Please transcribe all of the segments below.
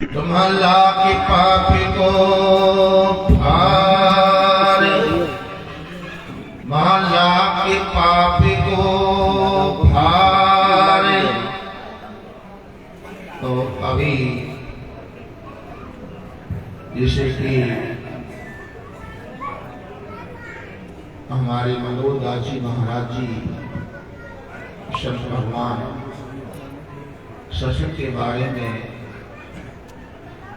तुम्हारा के पापी को भारे, महला के पापी को भारे। तो अभी जैसे कि हमारे मनोहरदास जी महाराज जी संत भगवान सत्संग के बारे में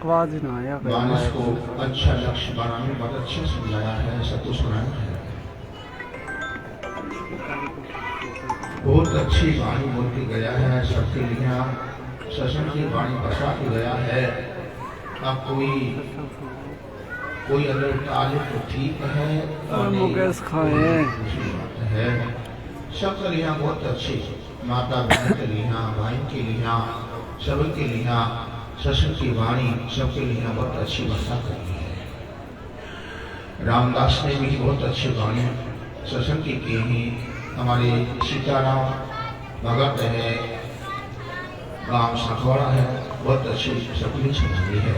मानस को अच्छा लक्ष्य बनाने में बहुत अच्छे समझाया है, सब कुछ सुनाया है। बहुत अच्छी वाणी बोल के गया है, सबके लिए सत्संग की वाणी बसा के गया है। अब कोई अगर ताले तो ठीक है और मुकेश खाए है। सबके लिए बहुत अच्छी माता बहन के लिए, भाई के लिए, सबके लिए सत्संग की वाणी सबके लिए बहुत अच्छी वर्षा करी है। रामदास ने भी बहुत अच्छी वाणी सत्संग की है। हमारे सीताराम भगत है, राम सखवाड़ा है, बहुत अच्छी सबकी सुनाई है।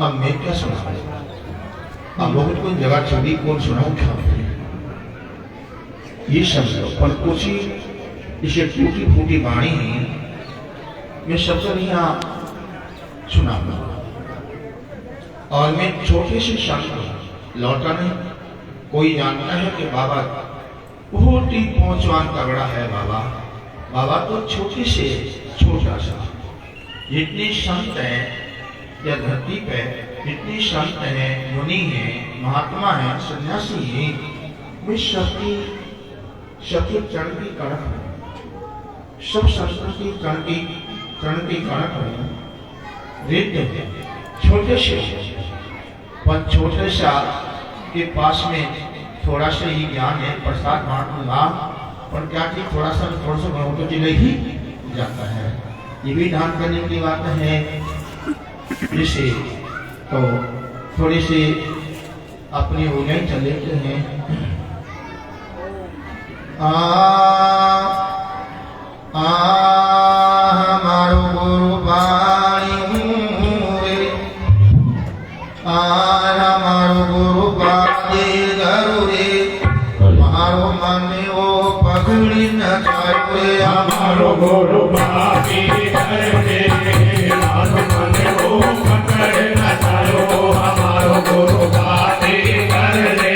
अब मैं क्या सुना, अब बहुत कुछ जगह छड़ी कौन सुनाऊं क्या, ये समझो। पर कुछ ही इसे टूटी फूटी वाणी है, मैं सबसे यहाँ सुनाऊंगा। और मैं छोटे से संत लौटा नहीं। कोई जानता है कि बाबा बहुत ही पहुंचवान तगड़ा है। बाबा तो छोटे से छोटा सा, जितने संत हैं या धरती पे जितने संत हैं, मुनि हैं, महात्मा हैं, सन्यासी हैं, वे सबके चरण की कणक है। सब संतों की चरण की कणक है। रिद्ध छोटे से, पर छोटे सा के पास में थोड़ा सा ही ज्ञान है, प्रसाद बांट दूंगा, पर क्या कि थोड़ा सा तो चले ही जाता है। ये भी दान करने की बात है। जैसे तो थोड़ी सी अपनी उंगली चल लेते हैं। हमारो गुरु बाणी हमारो गुरु बाजे गरुरे, हमारो मन वो पगड़ी न करे। हमारो गुरु बाजे गरुरे, हमारो मन वो पकड़ न करो। हमारो गुरु बाजे गरुरे,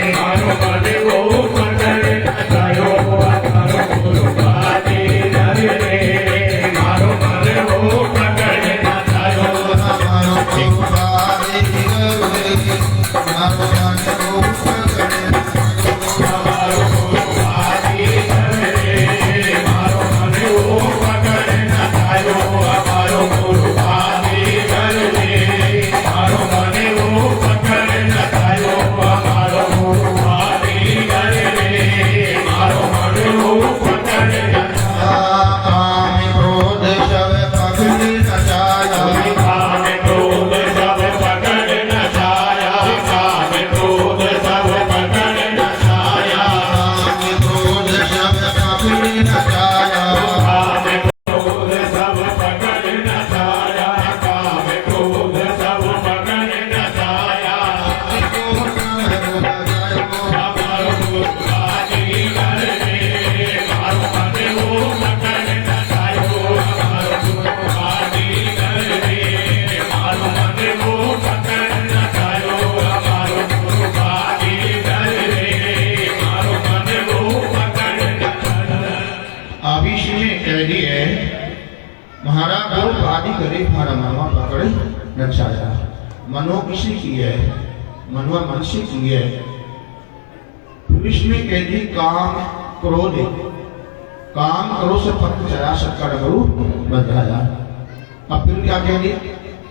हमारो मन वो पकड़ न करो। हमारो गुरु बाजे गरुरे, हमारो मन वो पकड़ न करो। हमारो गुरु बाजे गरुरे, हमारो मन वो पकड़ न करो। हमारो गुरु बाजे गरुरे, हमारो मन वो पकड़ न करो। हमारो गुरु बाजे गरुरे, हमारो मन वो पकड़ न करो। हमारो गुरु बाजे गरुरे, हमारो मन वो पकड़ न करो। काम क्रोध सब पकड़ न जाया, काम क्रोध सब पकड़ न जाया। काम क्रोध सब पकड़ न जाया, काम क्रोध सब पकड़ न जाया। काम क्रोध सब पकड़ न जाया, काम क्रोध सब पकड़ न जाया। हमारो गुरु बाजे गरुरे, हमारो मन वो पकड़ न जायो। हमारो गुरु बाजे गरुरे, हमारो मन वो पकड़ न जायो। हमारो गुरु बाजे गरुरे, हमारो मन वो पकड़ न जायो। अभी से कह दिए महाराज को आदि करे हमारा मनवा पकड़े न जाया। मनो किसी की है, मनवा मन से की है। पुरुष में कह दी काम क्रोध, काम करो से फक्त चला सकता करो बधाया। अब फिर क्या कह दी,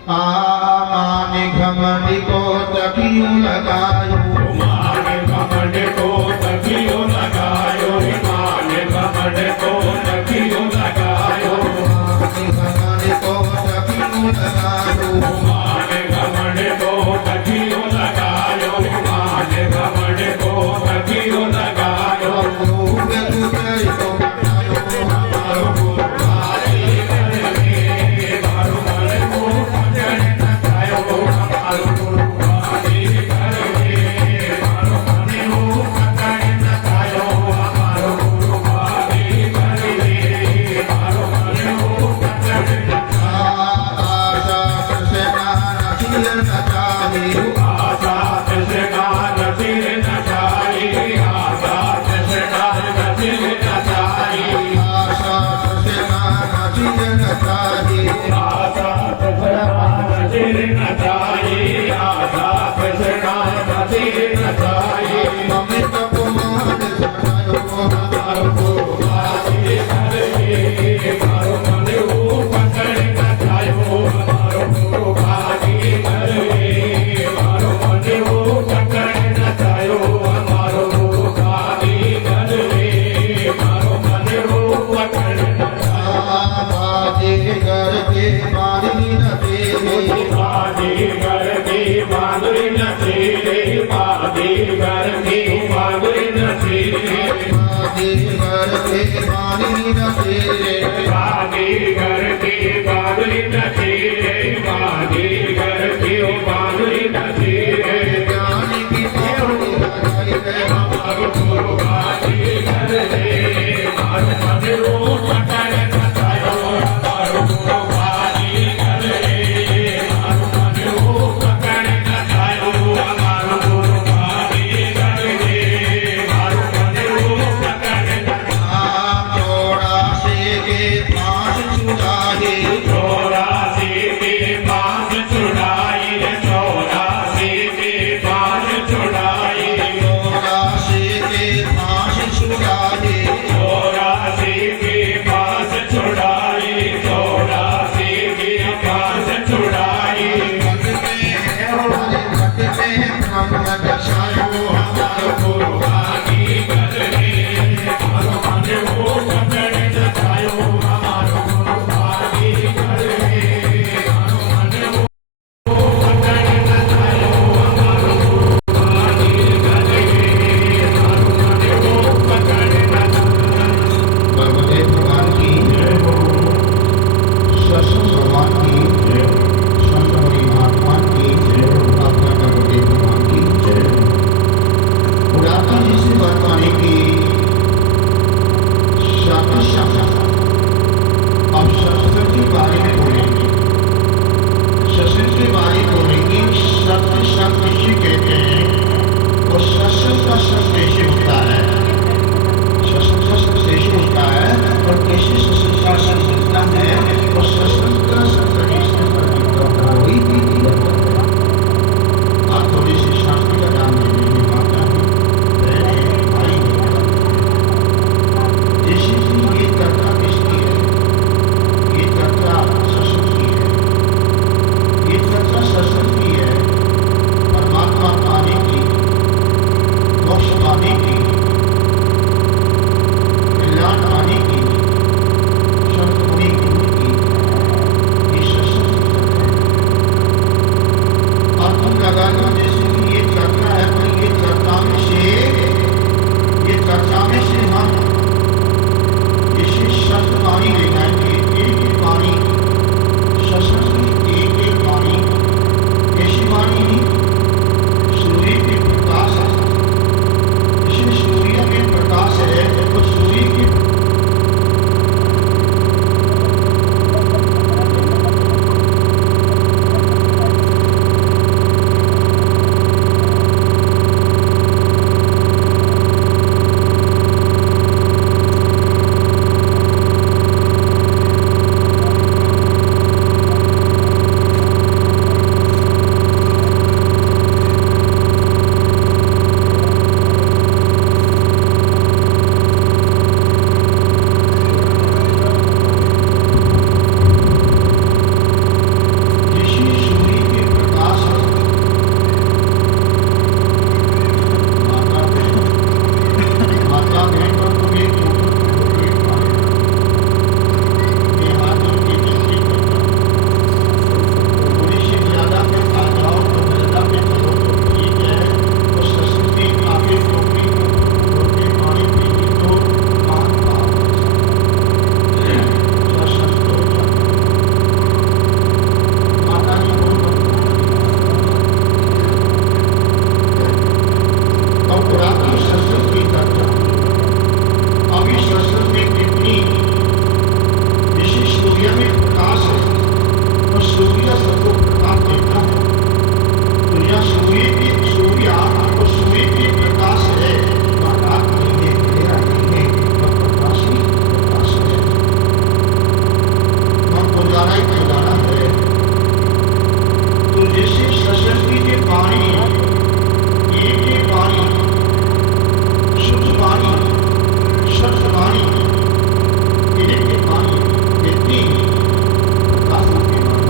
माने घमंड को तकियो लगायो। माने घमंड को तकियो लगायो, माने घमंड को तकियो लगायो। माने घमंड को तकियो लगायो, माने घमंड को तकियो लगायो। माने घमंड को तकियो लगायो। हमारो गुरु बाजे गरुरे, हमारो मन और सूर्य सबको प्रकाश देता है। तो यह सूर्य और सूर्य की प्रकाश है, वह रात नहीं है, अंधेरा नहीं है, वह प्रकाश ही प्रकाश है, वह उजाला ही उजाला है। तो जैसे सशक्ति के पानी, ये पानी, शुद्ध पानी, स्वच्छ पानी, के पानी इतनी प्रकाश रूपी पानी,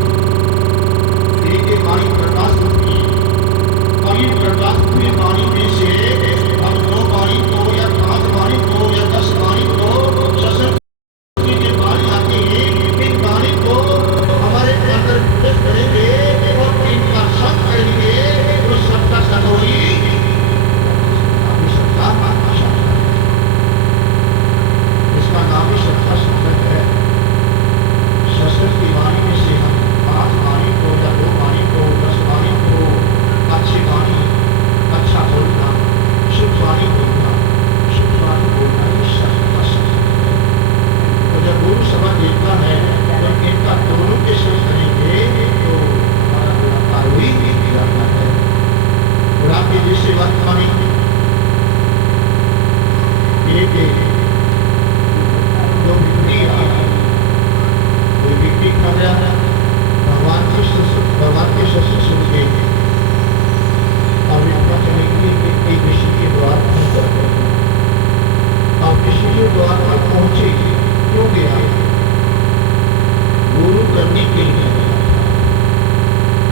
के पानी प्रकाश रूपी, और ये प्रकाश रूपी पानी में से हम 2 पानी को या 5 पानी को या 10 पानी को सशक्ति के पानी आते हैं, इन पानी को हमारे अंदर प्रवेश करेंगे और इनका सब करेंगे, तो सबका सब होगी सबका आशा। इसका नाम ही सबका संकट है। सशक्ति वाणी में से हम 5 वाणी को या 2 वाणी को 10 वाणी को अच्छी वाणी, अच्छा बोलना, शुद्ध वाणी बोलना, शुद्ध वाणी बोलना ही सबका संकट है। तो जब गुरु समझ देता है तो इनका दोनों के शब्द करेंगे तो हमारा बुढ़ापा ही नहीं जाता है। बुढ़ापे जैसे वर्तमानी एक जो बिक्री कोई बिक्री कर रहा है, भगवान के शस्त्र सुन के और इतना चलेंगे कि एक ऋषि के द्वार पहुंच जाते हैं। अब ऋषि के द्वार पर पहुंचे, क्यों गया? गुरु करने के लिए गया था,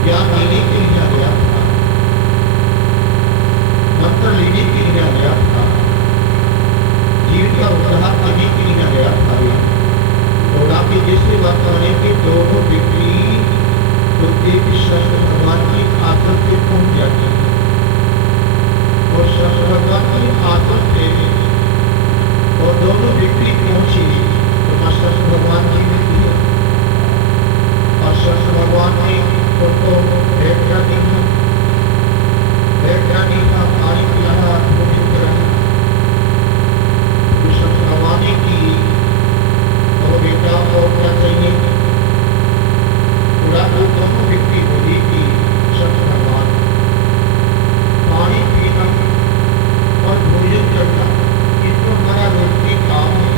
ज्ञान लेने के लिए गया था, मंत्र लेने के लिए गया था, जीवन का उद्धार करने के लिए गया था। और आपके जैसे वर्तमाने के दोनों व्यक्ति तो एक शस्त्र भगवान की आदत पे पहुंच जाती है, और शस्त्र भगवान की आदत पे और दोनों व्यक्ति पहुंची तो शस्त्र भगवान जी ने दिया, और शस्त्र भगवान ने उनको भेंट कर दिया, पानी पिलाया, भोजन कराया। भगवान की और बेटा को क्या चाहिए? पूरा तो दोनों व्यक्ति बोली कि सत्य भगवान पानी पीना और भोजन करना ये तो हमारा रोज की काम है,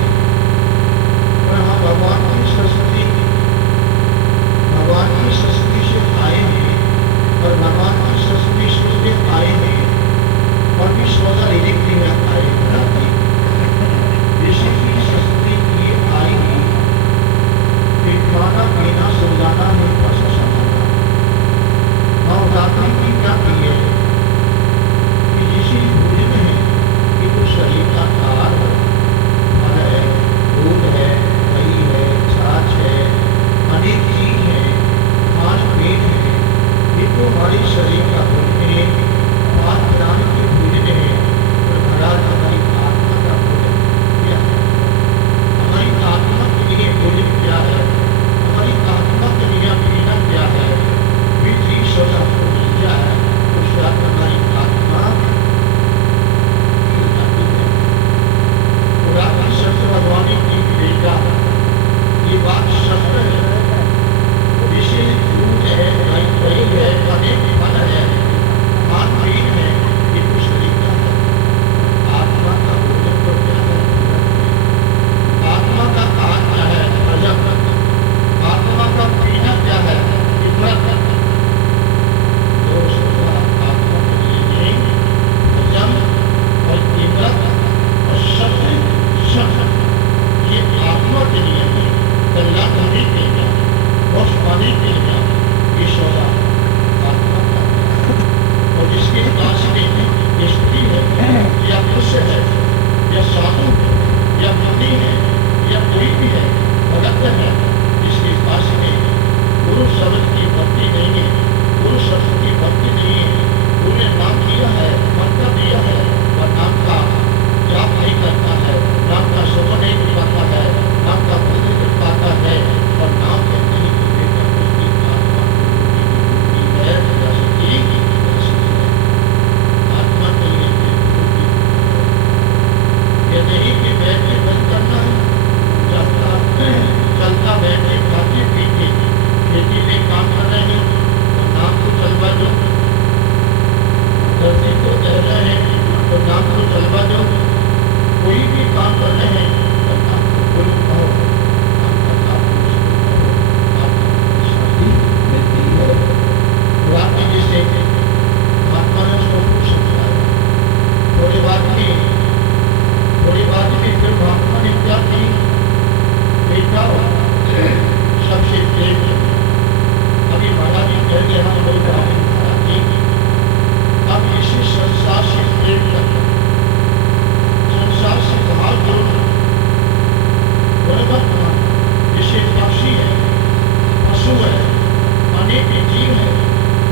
एक जीव है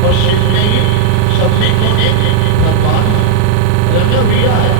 और शिव में ही सब में कौन एक भगवान है, रंगा हुआ है।